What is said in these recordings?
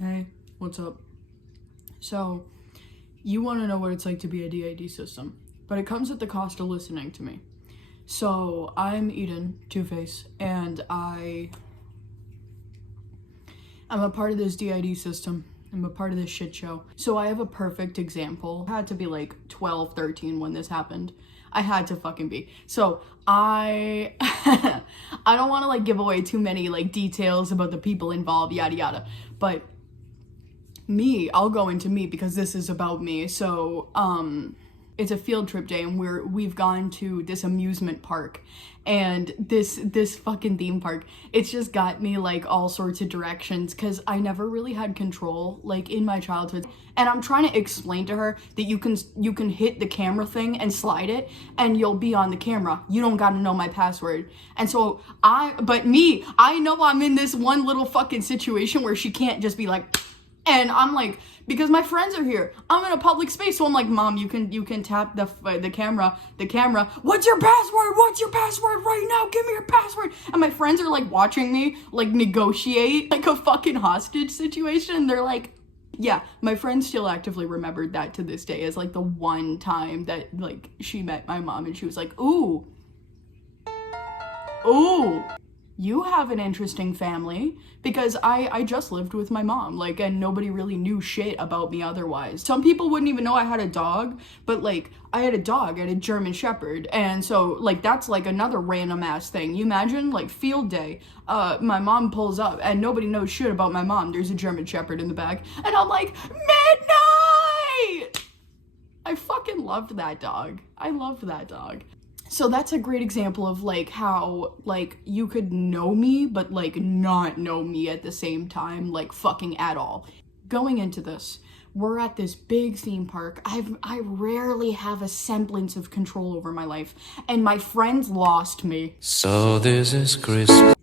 Hey, what's up? So, you want to know what it's like to be a D.I.D. system, but it comes at the cost of listening to me. So, I'm Eden, Two-Face, and I'm a part of this D.I.D. system. I'm a part of this shit show. So I have a perfect example. I had to be like 12, 13 when this happened. I had to fucking be. So I don't want to like give away too many like details about the people involved, yada yada. But I'll go into me because this is about me. So it's a field trip day and we've gone to this amusement park, and this fucking theme park, it's just got me like all sorts of directions because I never really had control like in my childhood. And I'm trying to explain to her that you can hit the camera thing and slide it and you'll be on the camera. You don't gotta know my password. And so I know I'm in this one little fucking situation where she can't just be like, and I'm like, because my friends are here, I'm in a public space, so I'm like, Mom, you can tap the camera. What's your password? What's your password right now? Give me your password. And my friends are like watching me like negotiate like a fucking hostage situation. They're like, yeah, my friend still actively remembered that to this day as like the one time that like she met my mom and she was like, ooh, you have an interesting family, because I just lived with my mom, like, and nobody really knew shit about me otherwise. Some people wouldn't even know I had a dog, but like, I had a dog, I had a German Shepherd, and so like, that's like another random ass thing. You imagine like field day, my mom pulls up and nobody knows shit about my mom. There's a German Shepherd in the back, and I'm like, midnight! I fucking loved that dog. I loved that dog. So that's a great example of like how like you could know me but like not know me at the same time, like fucking at all. Going into this, we're at this big theme park. I rarely have a semblance of control over my life, and my friends lost me. So this is Christmas.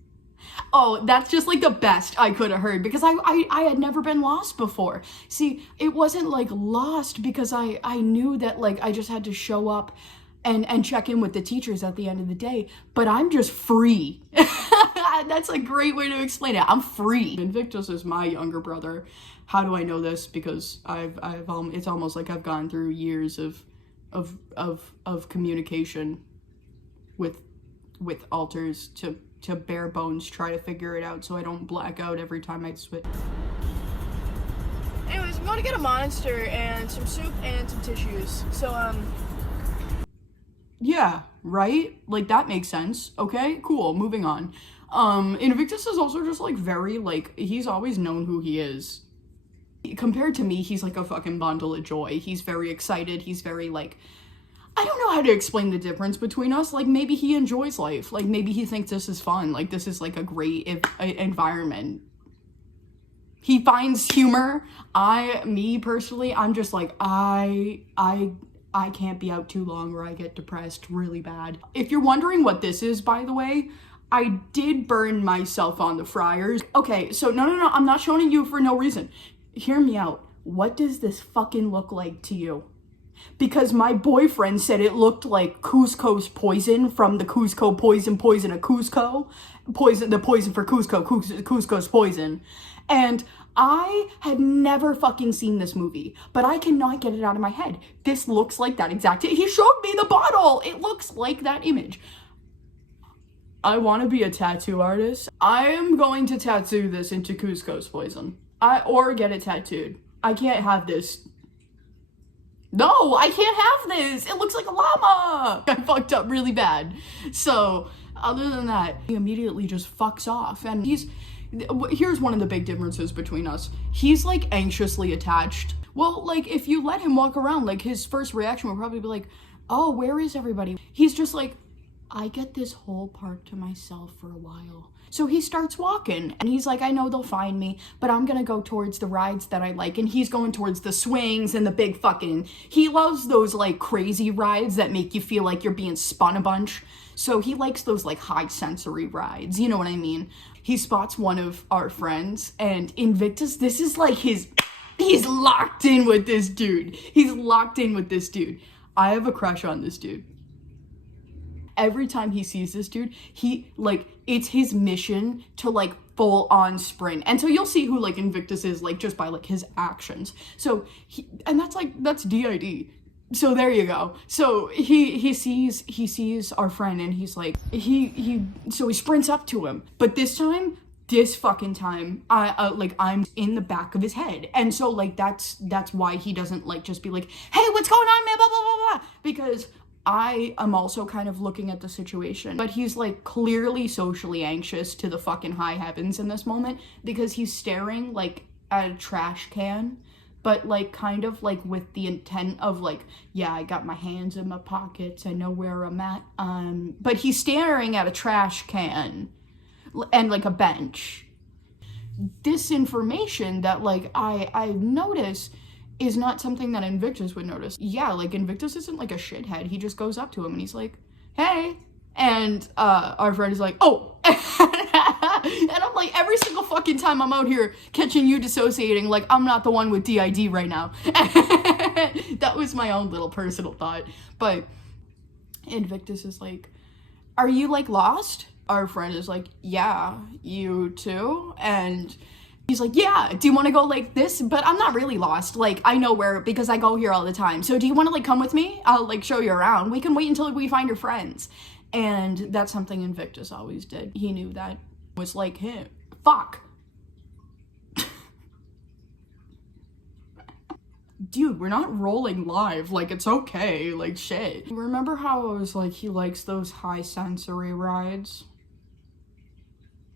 Oh, that's just like the best I could have heard, because I had never been lost before. See, it wasn't like lost because I knew that like I just had to show up and check in with the teachers at the end of the day, but I'm just free. That's a great way to explain it. I'm free. Invictus is my younger brother. How do I know this? Because it's almost like I've gone through years of communication with alters to bare bones try to figure it out so I don't black out every time I switch. Anyways, we want to get a monster and some soup and some tissues. So yeah, right? Like, that makes sense. Okay, cool, moving on. Invictus is also just, like, very, like, he's always known who he is. Compared to me, he's, like, a fucking bundle of joy. He's very excited, he's very, like, I don't know how to explain the difference between us. Like, maybe he enjoys life. Like, maybe he thinks this is fun. Like, this is, like, a great environment. He finds humor. Me personally, I'm just like, I can't be out too long or I get depressed really bad. If you're wondering what this is, by the way, I did burn myself on the fryers. Okay, so no, I'm not showing you for no reason. Hear me out. What does this fucking look like to you? Because my boyfriend said it looked like Cusco's poison from the Cusco poison of Cusco. The poison for Cusco's poison. And I had never fucking seen this movie, but I cannot get it out of my head. This looks like that exact. He showed me the bottle. It looks like that image. I want to be a tattoo artist. I am going to tattoo this into Cusco's poison. Or get it tattooed. I can't have this. No, I can't have this. It looks like a llama. I fucked up really bad. So, other than that, he immediately just fucks off. And here's one of the big differences between us. He's like anxiously attached. Well, like if you let him walk around, like his first reaction would probably be like, oh, where is everybody? He's just like, I get this whole park to myself for a while. So he starts walking and he's like, I know they'll find me, but I'm gonna go towards the rides that I like. And he's going towards the swings and the big fucking, he loves those like crazy rides that make you feel like you're being spun a bunch. So he likes those like high sensory rides, you know what I mean? He spots one of our friends, and Invictus, this is like he's locked in with this dude. I have a crush on this dude. Every time he sees this dude, he like, it's his mission to like full on sprint. And so you'll see who like Invictus is, like just by like his actions. So that's D.I.D. So there you go. So he sees our friend, and he's like, he sprints up to him. But this fucking time, I'm in the back of his head. And so like that's why he doesn't like just be like, hey, what's going on, man, blah blah blah blah, because I am also kind of looking at the situation. But he's like clearly socially anxious to the fucking high heavens in this moment, because he's staring like at a trash can, but like kind of like with the intent of like, yeah, I got my hands in my pockets, I know where I'm at. But he's staring at a trash can and like a bench. This information that like I notice is not something that Invictus would notice. Yeah, like Invictus isn't like a shithead. He just goes up to him and he's like, hey. And our friend is like, oh. And I'm like, every single fucking time I'm out here catching you dissociating, like I'm not the one with D.I.D. right now. That was my own little personal thought. But Invictus is like, are you like lost? Our friend is like, yeah, you too? And he's like, yeah, do you want to go like this? But I'm not really lost. Like, I know where, because I go here all the time. So do you want to like come with me? I'll like show you around. We can wait until we find your friends. And that's something Invictus always did. He knew that was like him. Fuck. Dude, we're not rolling live. Like, it's okay. Like, shit. Remember how I was like, he likes those high sensory rides?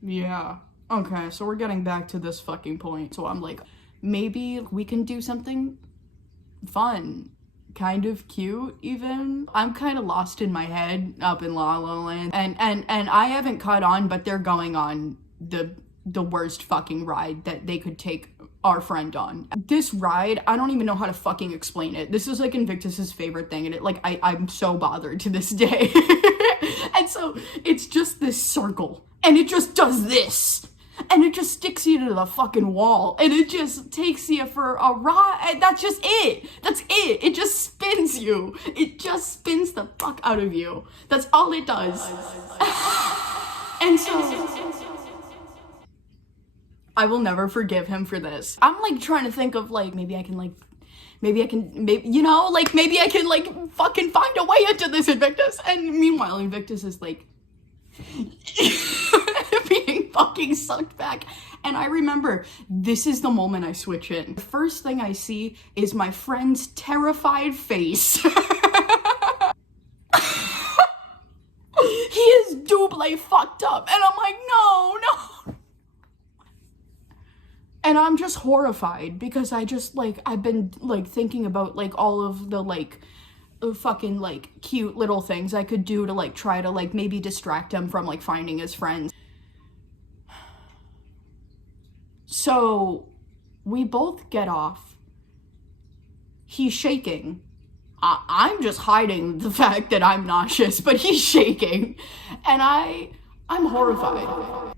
Yeah. Okay, so we're getting back to this fucking point. So I'm like, maybe we can do something fun, kind of cute even. I'm kind of lost in my head up in La La Land, and I haven't caught on, but they're going on the worst fucking ride that they could take our friend on. This ride, I don't even know how to fucking explain it. This is like Invictus's favorite thing, and it like I'm so bothered to this day. And so it's just this circle, and it just does this, and it just sticks you to the fucking wall, and it just takes you for a ride. That's just it. That's it. It just spins you. It just spins the fuck out of you. That's all it does. And so I will never forgive him for this. I'm like trying to think of like, maybe I can you know, like maybe I can like fucking find a way into this Invictus. And meanwhile, Invictus is like being fucking sucked back. And I remember, this is the moment I switch in. The first thing I see is my friend's terrified face. He is double fucked up. And I'm like, no. And I'm just horrified, because I just like, I've been like thinking about like all of the like fucking like cute little things I could do to like try to like maybe distract him from like finding his friends. So we both get off. He's shaking. I'm just hiding the fact that I'm nauseous, but he's shaking. And I'm horrified.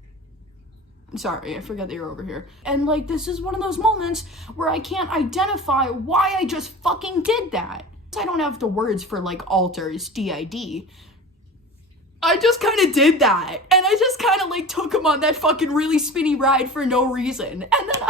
Sorry, I forgot that you're over here. And like, this is one of those moments where I can't identify why I just fucking did that. I don't have the words for like alters D.I.D. I just kind of did that. And I just kind of like took him on that fucking really spinny ride for no reason. And then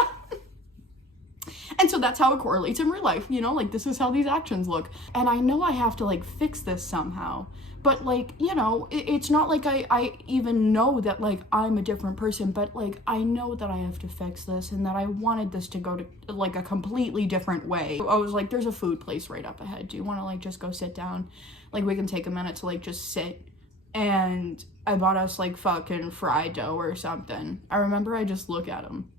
and so that's how it correlates in real life, you know, like this is how these actions look. And I know I have to like fix this somehow, but like, you know, it's not like I even know that like I'm a different person, but like I know that I have to fix this, and that I wanted this to go to like a completely different way. I was like, there's a food place right up ahead. Do you want to like just go sit down? Like we can take a minute to like just sit. And I bought us like fucking fried dough or something. I remember I just look at him.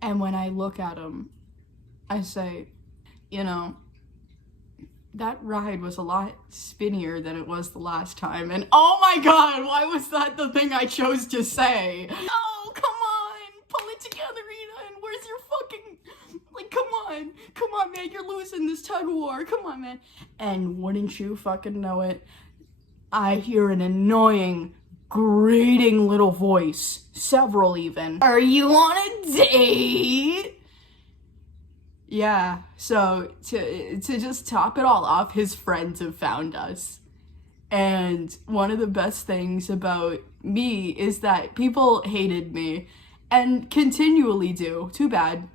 And when I look at him, I say, you know, that ride was a lot spinnier than it was the last time. And oh my god, why was that the thing I chose to say? Oh, come on, pull it together, Eden. Where's your fucking, like, come on, man, you're losing this tug of war. Come on, man. And wouldn't you fucking know it, I hear an annoying, grating little voice, several even. Are you on a date? Yeah, so to just top it all off, his friends have found us. And one of the best things about me is that people hated me and continually do. Too bad.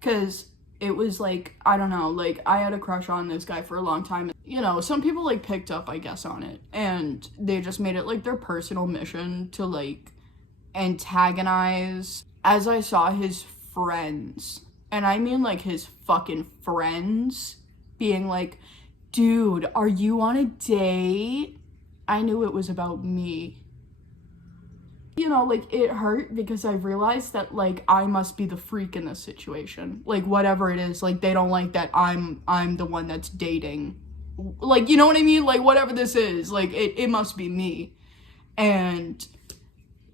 Because it was like, I don't know, like, I had a crush on this guy for a long time. You know, some people, like, picked up, I guess, on it. And they just made it, like, their personal mission to, like, antagonize. As I saw his friends, and I mean, like, his fucking friends, being like, dude, are you on a date? I knew it was about me. You know, like, it hurt because I realized that, like, I must be the freak in this situation. Like, whatever it is, like, they don't like that I'm the one that's dating. Like, you know what I mean? Like, whatever this is, like, it must be me. And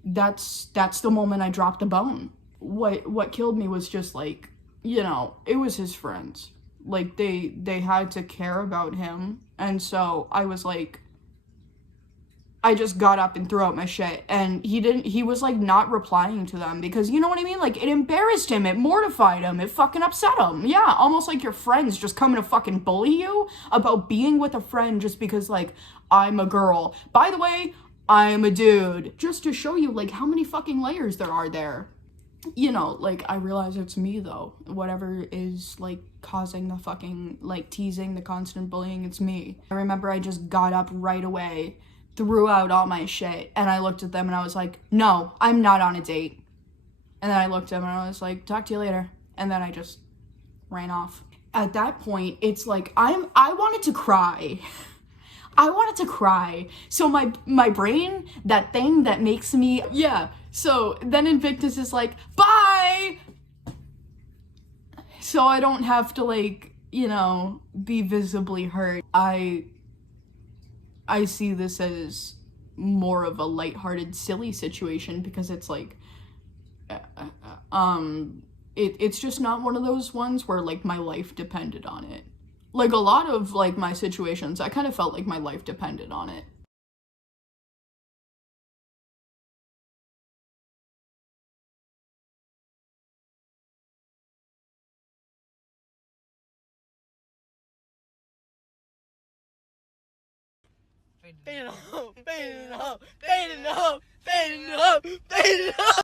that's the moment I dropped the bone. What killed me was just, like, you know, it was his friends. Like, they had to care about him. And so I was like, I just got up and threw out my shit, and he was like not replying to them because, you know what I mean? Like, it embarrassed him, it mortified him, it fucking upset him. Yeah, almost like your friends just coming to fucking bully you about being with a friend just because, like, I'm a girl. By the way, I'm a dude. Just to show you, like, how many fucking layers there are there. You know, like, I realize it's me, though. Whatever is, like, causing the fucking, like, teasing, the constant bullying, it's me. I remember I just got up right away, threw out all my shit, and I looked at them and I was like, no, I'm not on a date. And then I looked at them and I was like, talk to you later. And then I just ran off. At that point, it's like, I wanted to cry. I wanted to cry. So my brain, that thing that makes me, yeah. So then Invictus is like, bye! So I don't have to, like, you know, be visibly hurt. I see this as more of a lighthearted, silly situation because it's like, it's just not one of those ones where, like, my life depended on it. Like, a lot of, like, my situations, I kind of felt like my life depended on it. Fade it up, fade it up, fade it up, fade it up, fade it up.